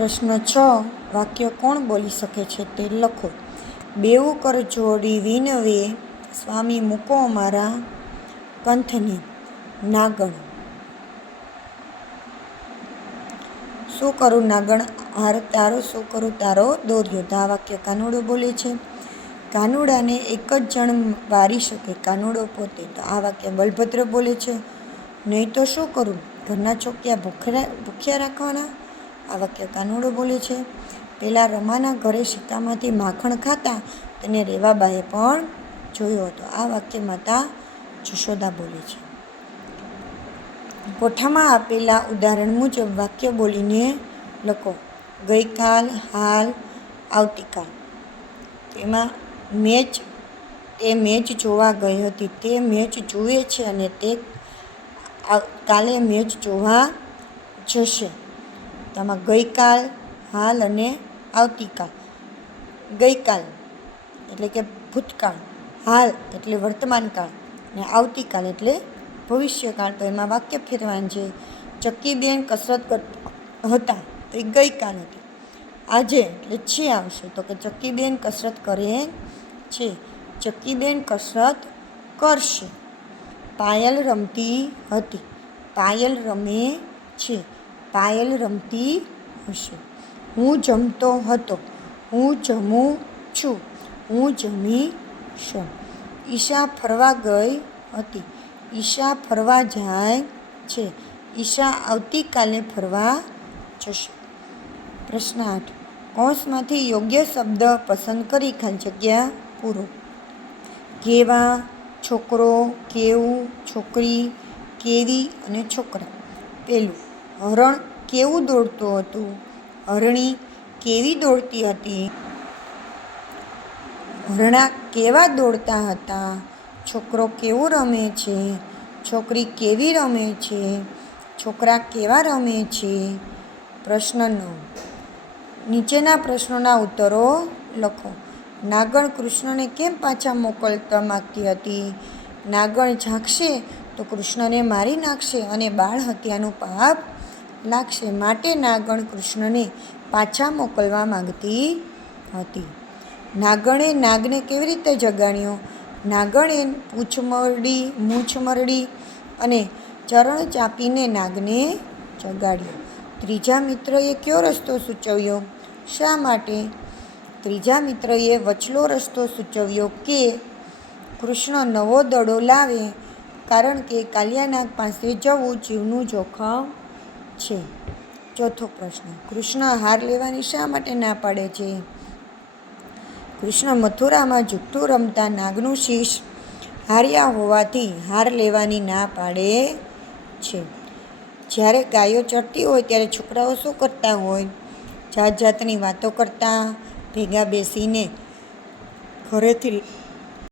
પ્રશ્ન 6. વાક્ય કોણ બોલી શકે છે તે લખો. બેઉ કર જોડી વિનવે, સ્વામી મૂકો અમારા કંથને. નાગણ. શું કરું નાગણ હાર તારો, શું કરું તારો દોર્યો. તો આ વાક્ય કાનુડો બોલે છે. કાનુડાને એક જ જણ વારી શકે, કાનુડો પોતે. તો આ વાક્ય બલભદ્ર બોલે છે. નહીં તો શું કરું, ઘરના ચોકિયા ભૂખ્યા રાખવાના. આ વાક્ય કાનુડો બોલે છે. પેલા રમાના ઘરે સિક્કામાંથી માખણ ખાતા તેને રેવાબાએ પણ જોયો હતો. આ વાક્ય માતા જશોદા બોલે છે. કોઠામાં આપેલા ઉદાહરણ મુજબ વાક્ય બોલીને લખો. ગઈકાલ, હાલ, આવતીકાલ. તેમાં મેચ જોવા ગઈ હતી. તે મેચ જુએ છે અને તે કાલે મેચ જોવા જશે. તેમાં ગઈકાલ, હાલ અને આવતીકાલ. ગઈકાલ એટલે કે ભૂતકાળ, હાલ એટલે વર્તમાનકાળ અને આવતીકાલ એટલે ભવિષ્યકાળ. તો એમાં વાક્ય ફેરવાન છે. ચક્કીબેન કસરત કરતા હતા તો એ ગઈકાલ હતી. આજે એટલે છે આવશે તો કે ચક્કીબેન કસરત કરે છે. ચક્કીબેન કસરત કરશે. પાયલ રમતી હતી, પાયલ રમે છે. પાયલ રમતી હશે. હું જમતો હતો, હું જમું છું. હું જમીશ. ઈશા ફરવા ગઈ હતી, ઈશા ફરવા જાય છે. ઈશા આવતીકાલે ફરવા જશે. પ્રશ્ન 8. કૌંસમાંથી યોગ્ય શબ્દ પસંદ કરી ખાલી જગ્યા પૂરો. કેવા, છોકરો, કેવું, છોકરી, કેવી અને છોકરા. પહેલું, હરણ કેવું દોડતું હતું, હરણી કેવી દોડતી હતી. હરણા કેવા દોડતા હતા. છોકરો કેવું રમે છે, છોકરી કેવી રમે છે, છોકરા કેવા રમે છે. પ્રશ્ન 9. નીચેના પ્રશ્નોના ઉત્તરો લખો. નાગણ કૃષ્ણને કેમ પાછા મોકલવા માગતી હતી. નાગણ ઝાંખશે તો કૃષ્ણને મારી નાખશે અને બાળ હત્યાનું પાપ લાગશે. માટે નાગણ કૃષ્ણને પાછા મોકલવા માગતી હતી. નાગણે નાગને કેવી રીતે જગાડ્યો. નાગણે મૂછ મરડી અને ચરણ ચાપીને નાગને જગાડ્યો. ત્રીજા મિત્રએ કયો રસ્તો સૂચવ્યો, શા માટે. ત્રીજા મિત્રએ વચલો રસ્તો સૂચવ્યો કે કૃષ્ણ નવો દડો લાવે, કારણ કે કાલિયાનાગ પાસે જવું જીવનું જોખમ છે. ચોથો પ્રશ્ન. કૃષ્ણ હાર લેવાની શા માટે ના પાડે છે. કૃષ્ણ મથુરામાં જુઠ્ઠું રમતા નાગનું શીશ હાર્યા હોવાથી હાર લેવાની ના પાડે છે. જ્યારે ગાયો ચરતી હોય ત્યારે છોકરાઓ શું કરતા હોય, જાત જાતની વાતો કરતા, ભેગા બેસીને ઘરેથી